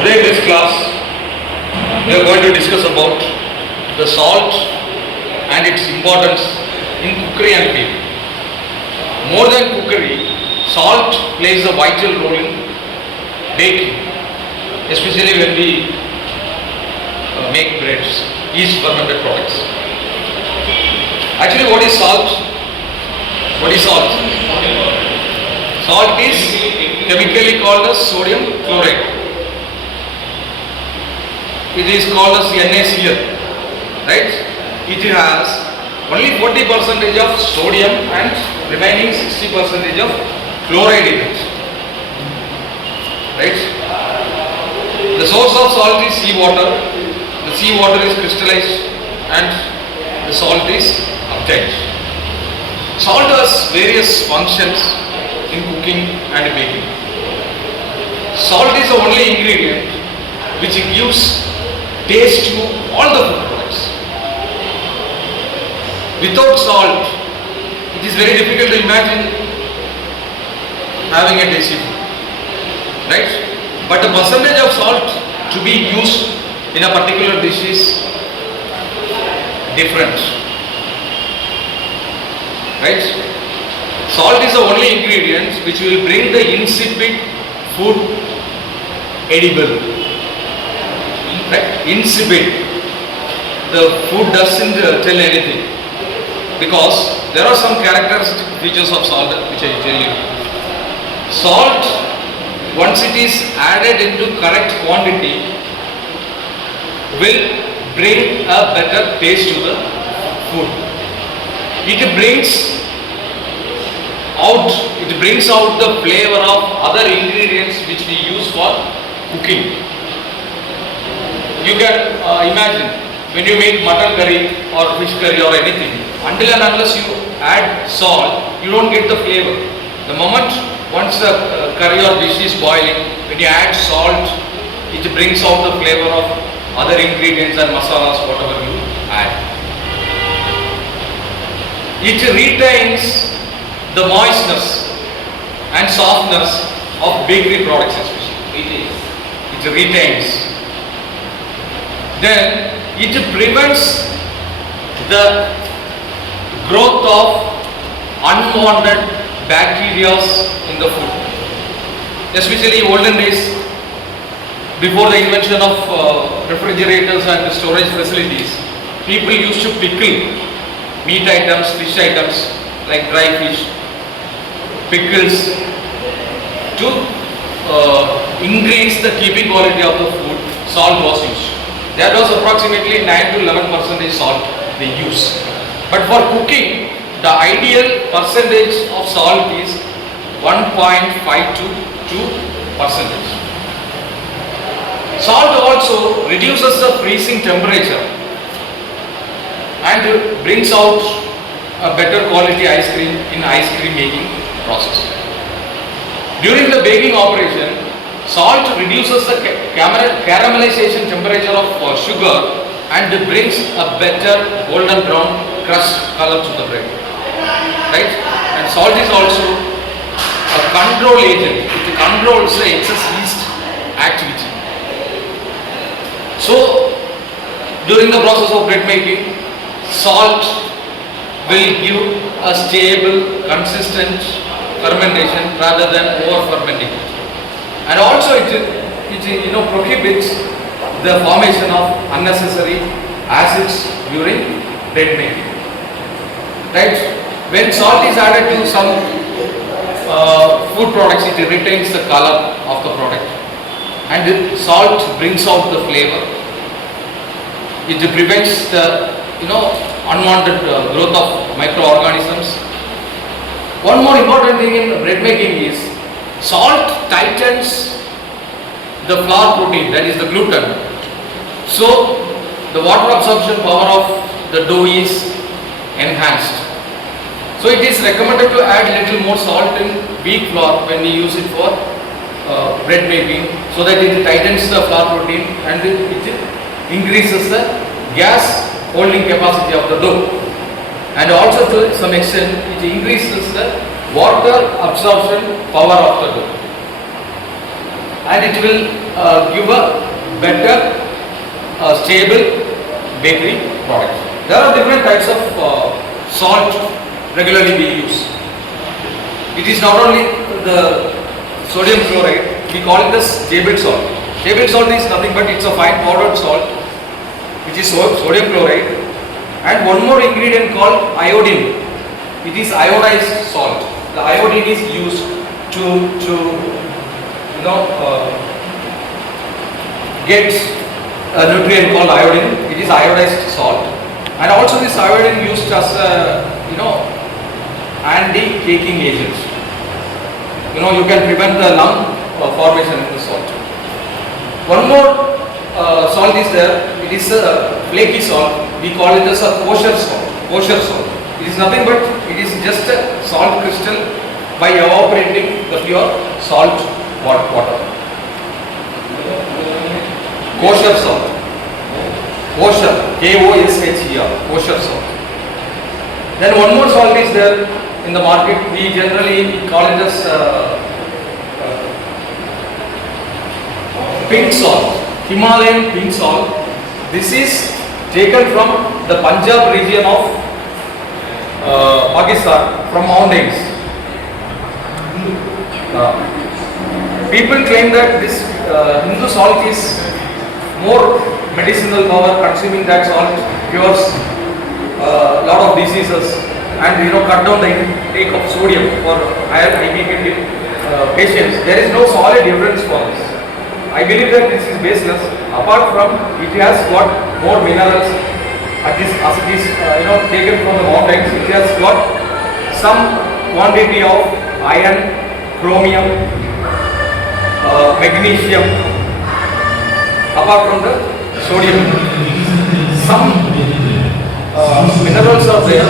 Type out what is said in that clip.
Today in this class, we are going to discuss about the salt and its importance in cookery and baking. More than cookery, salt plays a vital role in baking, especially when we make breads, yeast fermented products. Actually, what is salt? What is salt? Salt is chemically called as sodium chloride. It is called as NaCl, right? It has only 40% of sodium and remaining 60% of chloride in it, right? The source of salt is seawater. The seawater is crystallized and the salt is obtained. Salt has various functions in cooking and baking. Salt is the only ingredient which gives taste to all the food products. Without salt, it is very difficult to imagine having a tasty food, right? But the percentage of salt to be used in a particular dish is different, right? Salt is the only ingredient which will bring the insipid food edible. Right? Insipid. The food doesn't tell anything because there are some characteristic features of salt which I tell you. Salt, once it is added into correct quantity, will bring a better taste to the food. It brings out the flavor of other ingredients which we use for cooking. You can imagine when you make mutton curry or fish curry or anything, until and unless you add salt, you don't get the flavor. The moment once the curry or dish is boiling, when you add salt, it brings out the flavor of other ingredients and masalas, whatever you add. It retains the moistness and softness of bakery products especially. It retains. Then it prevents the growth of unwanted bacteria in the food. Especially olden days, before the invention of refrigerators and storage facilities, people used to pickle meat items, fish items like dry fish, pickles to increase the keeping quality of the food. Salt was used. That was approximately 9 to 11% salt they use. But for cooking, the ideal percentage of salt is 1.5 to 2%. Salt also reduces the freezing temperature and brings out a better quality ice cream in ice cream making process. During the baking operation, salt reduces the caramelization temperature of sugar and brings a better golden brown crust color to the bread. Right? And salt is also a control agent. It controls the excess yeast activity. So, during the process of bread making, salt will give a stable, consistent fermentation rather than over fermenting. And also it prohibits the formation of unnecessary acids during bread making. Right? When salt is added to some food products, it retains the color of the product. And the salt brings out the flavor. It prevents the unwanted growth of microorganisms. One more important thing in bread making is salt tightens the flour protein, that is the gluten. So the water absorption power of the dough is enhanced. So it is recommended to add little more salt in wheat flour when we use it for bread making, so that it tightens the flour protein and it increases the gas holding capacity of the dough. And also to some extent it increases the water absorption power of the dough. And it will give a better stable bakery product. There are different types of salt regularly we use. It is not only the sodium chloride, we call it as table salt. Table salt is nothing but it's a fine powdered salt which is sodium chloride, and one more ingredient called iodine. It is iodized salt. The iodine is used to get a nutrient called iodine. It is iodized salt, and also this iodine used as a anti-caking agent. You can prevent the lung formation in the salt. One more salt is there. It is a flaky salt. We call it as a kosher salt. Kosher salt. It is nothing but it is just a salt crystal by evaporating the pure salt water. Kosher salt. Kosher. K-O-S-H-E-R. Kosher salt. Then one more salt is there in the market. We generally call it as pink salt. Himalayan pink salt. This is taken from the Punjab region of Pakistan, from mountains. People claim that this Hindu salt is more medicinal power. Consuming that salt cures a lot of diseases, and cut down the intake of sodium for higher IBP patients. There is no solid evidence for this. I believe that this is baseless. Apart from it has got more minerals, as it is taken from the mountains. It has got some quantity of iron, chromium, magnesium. Apart from the sodium, some minerals are there